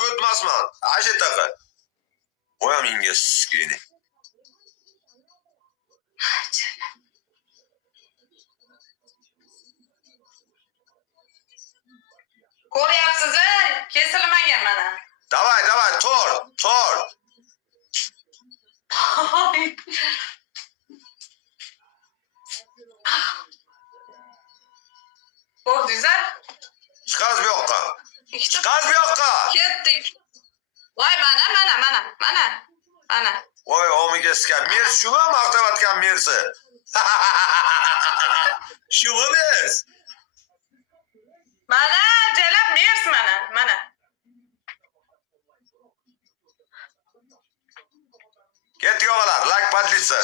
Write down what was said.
ko'tmasman. Ashe taqa. Qo'yam inga skrini. Ko'ryapsiz, kesilmagan mana. Davay, tor. Ko'rdingiz-a? Chiqaz bu yoqqa. Chiqaz bu yoqqa. Ketdik. Voy, mana. Voy, omiga skam. Mers shumi maqtavatgan mersi. Shumi mers. Mana, jalab mers mana. Ket yo'g'alar, lak padlitsa.